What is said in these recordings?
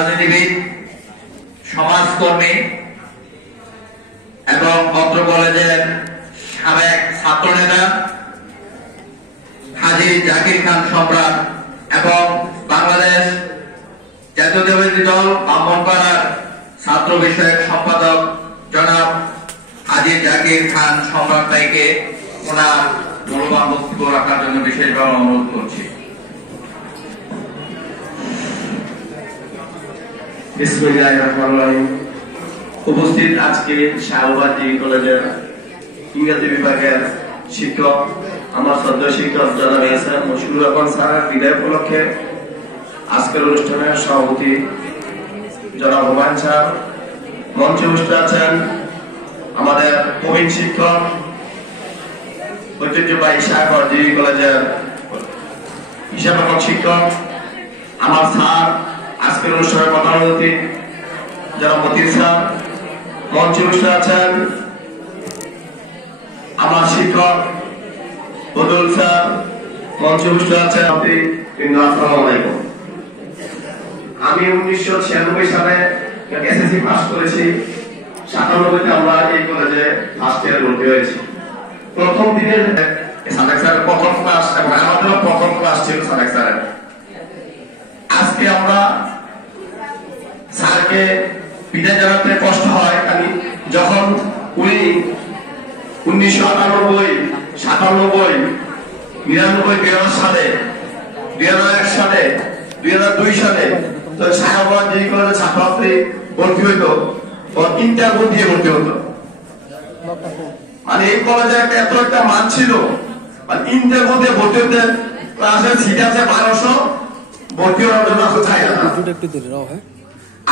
রাজনীতিবিদ, সমাজকর্মী এবং অত্র কলেজের সাবেক ছাত্রনেতা হাজী জাকির খান সম্রাট এবং বাংলাদেশ জাতীয়তাবাদী দল ব্রাহ্মণপাড়ার ছাত্র বিষয়ক সম্পাদক জনাব হাজী জাকির খান সম্রাট ভাইকে ওনার মূল্যবান বক্তব্য রাখার জন্য বিশেষভাবে অনুরোধ করছি। উপস্থিত আজকে শাহবাগ ডিগ্রি কলেজের ইংরেজি বিভাগের শিক্ষক, আমার শ্রদ্ধেয় শিক্ষক জনাব এসএম মশিউর রহমান স্যারের বিদায় উপলক্ষে আজকের অনুষ্ঠানের সভাপতি জনাব হুমায়ুন স্যার, মঞ্চে উপস্থিত আছেন আমাদের প্রবীণ শিক্ষক ঐতিহ্যবাহী শাহবাগ ডিগ্রি কলেজের হিসাব রক্ষক শিক্ষক, আমার স্যার, আজকের অনুষ্ঠানের প্রধান অতিথি জনাব মতিন স্যার, মঞ্চে উপস্থিত আছেন আমার শিক্ষক বদল স্যার, মঞ্চে উপস্থিত আছেন। আসসালামু আলাইকুম। আমি 1996 সালে এসএসসি পাস করেছি। 97-তে আমরা এই কলেজে ফার্স্ট ইয়ার ভর্তি হয়েছি। প্রথম দিনের সাদেক স্যারের প্রথম ক্লাস এবং আমাদেরও প্রথম ক্লাস ছিল সাদেক স্যারের। আজকে আমরা স্যারকে বিদায় জানাতে কষ্ট হয় আমি যখন উনি 1998, 97, 99, 2000 সালে, 2001 সালে, 2002 সালে শাহবাগ ডিগ্রি কলেজের ছাত্রছাত্রী ভর্তি হইতো, ইন্টারভিউ দিয়ে ভর্তি হতো। মানে এই কলেজে এত একটা মান ছিল, ইন্টারভিউ দিয়ে ভর্তি হতে ক্লাসের সিট আছে 1200, ভর্তি হওয়ার জন্য চাই না।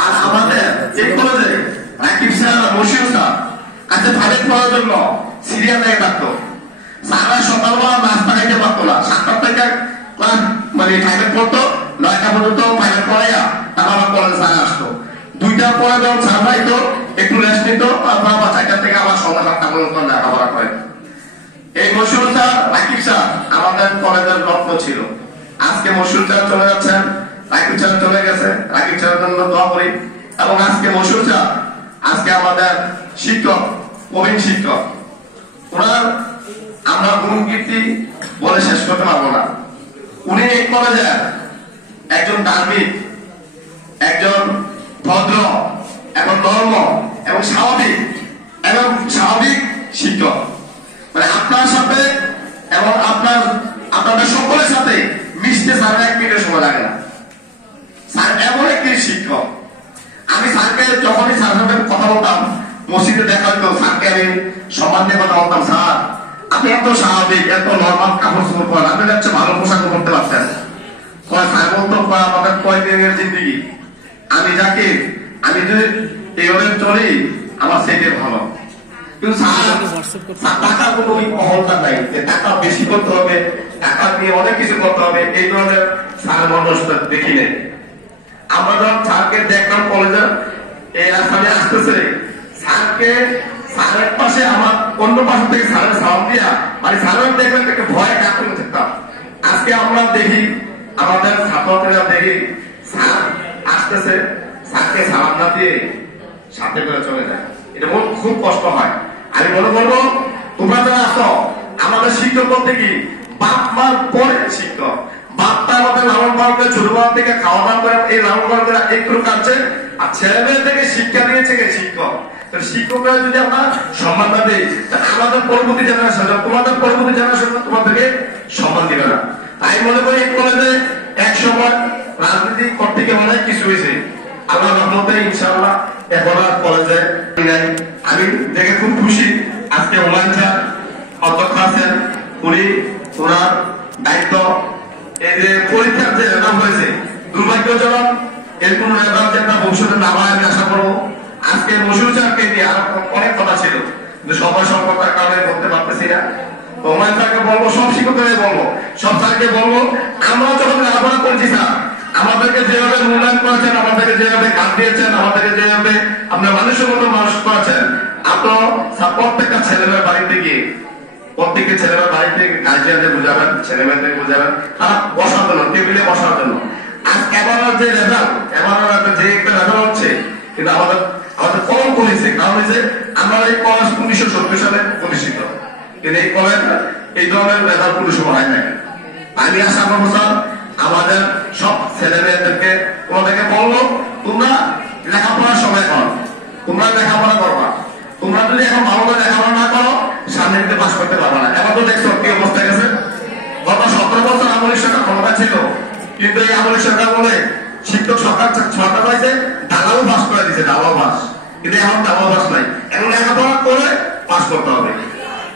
আর আমাদের এই কলেজে রাকিব স্যার, মশিউর স্যার আজকে ফাইলেট করার জন্য সিরিয়াল লেগে থাকতো। সারা সকালবেলা নাস্তা খাইতে পারতো না, 7টা থেকে ক্লাস মানে ফাইলেট পড়তো, 9টা পর্যন্ত ফাইলেট পড়াইয়া তারপর আবার কলেজ স্যার আসতো। 2টার পরে যখন স্যার পাইতো একটু রেস্ট নিত, তারপর আবার 4টা থেকে আবার সন্ধ্যা 7টা পর্যন্ত লেখাপড়া করে। এই মশিউর স্যার, রাকিব স্যার আমাদের কলেজের রত্ন ছিল। আজকে মশিউর স্যার চলে যাচ্ছেন, রাকিব স্যার চলে গেছে, রাকিব স্যারের জন্য দোয়া করি। এবং আজকে মশিউর স্যার আজকে আমাদের শিক্ষক, প্রবীণ শিক্ষক, ওনার আমরা গুণকীর্তি বলে শেষ করতে পারবো না। উনি এই কলেজের একজন ধার্মিক, একজন ভদ্র এবং ধর্ম এবং স্বাভাবিক শিক্ষক। মানে আপনার সাথে এবং আপনাদের সকলের সাথে মিশতে স্যারের 1 মিনিটের সময় লাগে না। স্যার এমন একটি শিক্ষক। আমি স্যারকে যখনই স্যারের সাথে কথা বলতাম, মসজিদে দেখা হইতো, স্যারকে আমি সম্মান দিয়ে কথা বলতাম, স্যার আপনি এত স্বাভাবিক, এত নর্মাল কাপড় চোপড় পরেন, আপনি হচ্ছে ভালো পোশাক করতে পারছেন। স্যার বলতো আমাদের কয়দিনের জিন্দিগি, আমি যাকে আমি যদি এইভাবে চলি আমার সেইটাই ভালো। কিন্তু টাকার কোনো অহংকার নাই যে টাকা বেশি করতে হবে, টাকা দিয়ে অনেক কিছু করতে হবে, এই ধরনের স্যার মানুষ দেখি নেই। আমরা যখন স্যারকে দেখলাম কলেজে এই রাস্তা দিয়ে আসতেছে, স্যারকে স্যারের পাশে আমার অন্য পাশে থেকে স্যারের সালাম দিয়া মানে স্যারের দেখবেন একটা ভয়ে কাঁপতে থাকতাম। আজকে আমরা দেখি, আমাদের ছাত্রছাত্রীরা দেখি স্যার আসতেছে, স্যারকে সালাম না দিয়ে সাথে করে চলে যায়। এটা মন খুব কষ্ট হয়। আমি মনে করবো তোমরা যারা আসো, আমাদের শিক্ষক বলতে কি বাপ মার পরে শিক্ষক। বাপটা আমাদের লালন পালন করে ছোটবেলা থেকে খাওয়া দাওয়া করে এই লালন পালন করে একটু কাটছে, আর ছেলে মেয়ে থেকে শিক্ষা দিয়েছে শিক্ষক। শিক্ষকরা যদি আমরা সম্মান না দিই, আমাদের পরবর্তী জেনারেশন, তোমাদের পরবর্তী জেনারেশন তোমাদেরকে সম্মান দিবে না। তাই মনে করি এই কলেজে এক সময় রাজনীতি করতে গিয়ে অনেক কিছু হয়েছে, আল্লাহ রহমতে ইনশাআল্লাহ এখন আর কলেজে নাই। আমি দেখে খুব খুশি আজকে হুমায়ুন স্যার অধ্যক্ষ আছেন, উনি ওনার দায়িত্ব এই যে পরীক্ষার যে রেজাল্ট হয়েছে দুর্ভাগ্যজনক, এর কোন রেজাল্ট একটা ভবিষ্যতে না হয় আমি আশা করবো। আজকে মশিউর স্যারকে দিয়ে আরো অনেক কথা ছিল, কিন্তু সময় স্বল্পতার কারণে বলতে পারতেছি না। হুমায়ুন স্যারকে বলবো, সব শিক্ষকদের বলবো, সব স্যারকে বলবো, আমরা যখন লেখাপড়া করছি স্যার আমাদেরকে যেভাবে মূল্যায়ন করেছেন, আমাদেরকে যেভাবে কাজ দিয়েছেন, আমাদেরকে যেভাবে আপনার মানুষের মতো মানুষ করেছেন, আপনার প্রত্যেকটা ছেলেমেয়ের বাড়িতে গিয়ে প্রত্যেককে ছেলেমেয়ের বাড়িতে গার্জিয়ানদের বুঝাবেন, ছেলেমেয়েদের বুঝাবেন, তারা বসার জন্য টেবিলে বসার জন্য। আজ এবার যে রেজাল্ট, এবার যে একটা ব্যাপার হচ্ছে, কিন্তু আমাদের আমাদের কম করেছে, কারণ হচ্ছে আমরা এই কলেজ 1970 সালে প্রতিষ্ঠিত, কিন্তু এই কলেজ এই ধরনের ব্যাপার কোনো সময় হয় নাই। আমি আশা করবো স্যার আমাদের সব ছেলে মেয়েদেরকে তোমাদেরকে বললো তোমরা লেখাপড়ার সময় কর, তোমরা লেখাপড়া করবা। তোমরা যদি এখন ভালোভাবে লেখাপড়া না করো সামনে দিতে পাস করতে পারবা না। এখন তো দেখছো কি অবস্থা গেছে। গত 17 বছর আমলের সরকার ক্ষমতা ছিল, কিন্তু এই আমলের সরকার বলে শিক্ষক সরকার পাইছে দালাও পাস করে দিচ্ছে, দালাও পাস, কিন্তু এখন দালাও পাস নাই। এখন লেখাপড়া করে পাস করতে হবে।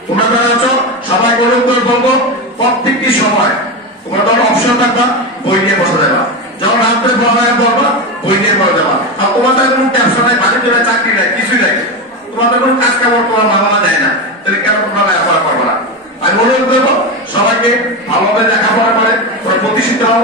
তোমরা যারা আছো সবাই অনুরোধ করে বলবো প্রত্যেকটি সময় তোমরা যখন অপশন থাকবা বই নিয়ে বসে যাবা, যখন রাত্রে পড়ালেখা করবা বই নিয়ে পড়ে যাবা। আর তোমাদের কোনো ব্যবসা নাই, বাণিজ্য নাই, চাকরি নাই, কিছুই নাই, তোমাদের কোনো কাজ কামড় তোমার বাবা দেয় না, তাহলে কেন তোমরা লেখাপড়া করবো না? আমি অনুরোধ করবো সবাইকে ভালোভাবে লেখাপড়া করে প্রতিষ্ঠিত হও।